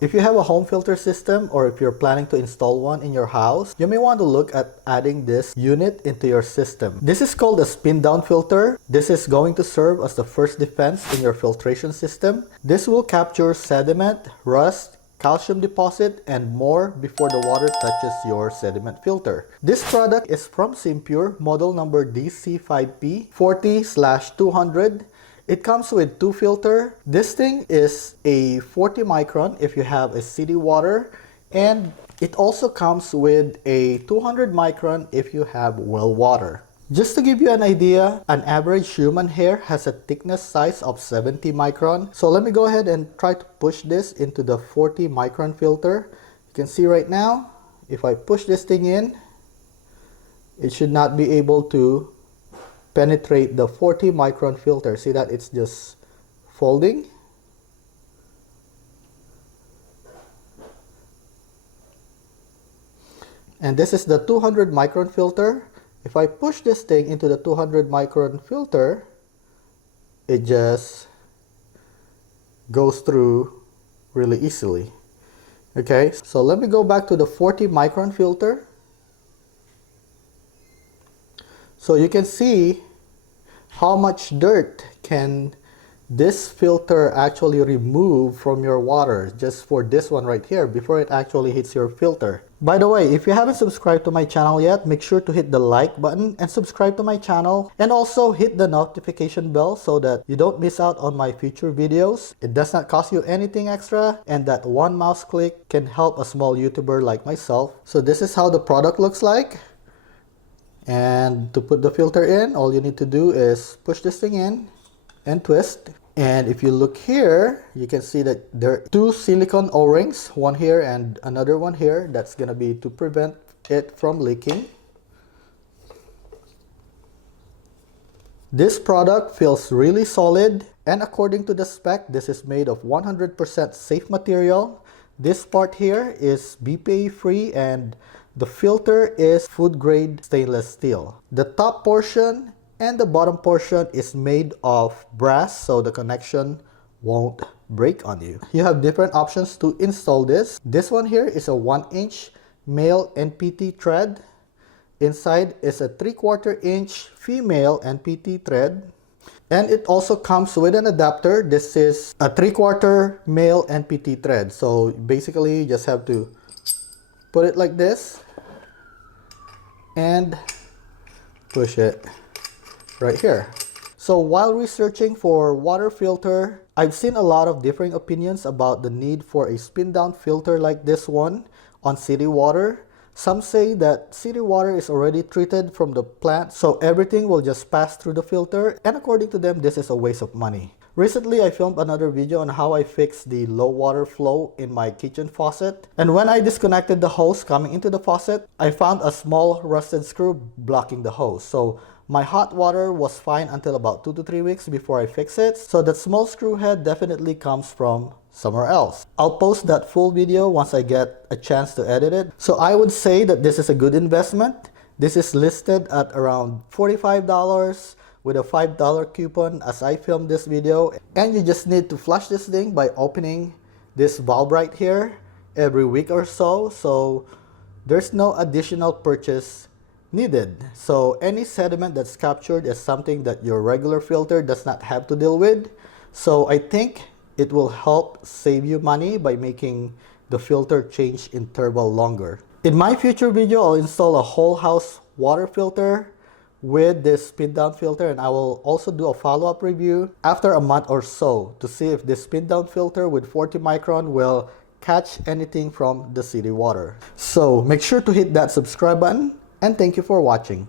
If you have a home filter system or if you're planning to install one in your house, you may want to look at adding this unit into your system. This is called a spin down filter. This is going to serve as the first defense in your filtration system. This will capture sediment, rust, calcium deposit, and more before the water touches your sediment filter. This product is from Simpure, model number DC5P 40/200. It comes with two filters. This thing is a 40 micron if you have a city water, and it also comes with a 200 micron if you have well water. Just to give you an idea, an average human hair has a thickness size of 70 micron. So let me go ahead and try to push this into the 40 micron filter. You can see right now, if I push this thing in, it should not be able to penetrate the 40 micron filter. See that it's just folding. And this is the 200 micron filter. If I push this thing into the 200 micron filter, it just goes through really easily. Okay, so let me go back to the 40 micron filter. So you can see how much dirt can this filter actually remove from your water just for this one right here before it actually hits your filter. By the way, if you haven't subscribed to my channel yet, make sure to hit the like button and subscribe to my channel, and also hit the notification bell so that you don't miss out on my future videos. It does not cost you anything extra, and that one mouse click can help a small YouTuber like myself. So this is how the product looks like. And to put the filter in, all you need to do is push this thing in and twist. And if you look here, you can see that there are two silicone O-rings, one here and another one here. That's gonna be to prevent it from leaking. This product feels really solid, and according to the spec, this is made of 100% safe material. This part here is BPA free, and the filter is food grade stainless steel. The top portion and the bottom portion is made of brass, so the connection won't break on you. You have different options to install this. This one here is a 1-inch male NPT thread. Inside is a 3/4 inch female NPT thread. And it also comes with an adapter. This is a 3/4 male NPT thread. So basically you just have to put it like this and push it right here. So while researching for water filter, I've seen a lot of differing opinions about the need for a spin down filter like this one on city water. Some say that city water is already treated from the plant, so everything will just pass through the filter, and according to them, this is a waste of money. Recently, I filmed another video on how I fixed the low water flow in my kitchen faucet. And when I disconnected the hose coming into the faucet, I found a small rusted screw blocking the hose. So my hot water was fine until about 2 to 3 weeks before I fix it. So that small screw head definitely comes from somewhere else. I'll post that full video once I get a chance to edit it. So I would say that this is a good investment. This is listed at around $45 with a $5 coupon as I filmed this video. And you just need to flush this thing by opening this valve right here every week or so. So there's no additional purchase needed. So any sediment that's captured is something that your regular filter does not have to deal with. So I think it will help save you money by making the filter change interval longer. In my future video, I'll install a whole house water filter with this spin down filter, and I will also do a follow-up review after a month or so to see if this spin down filter with 40 micron will catch anything from the city water. So make sure to hit that subscribe button, and thank you for watching.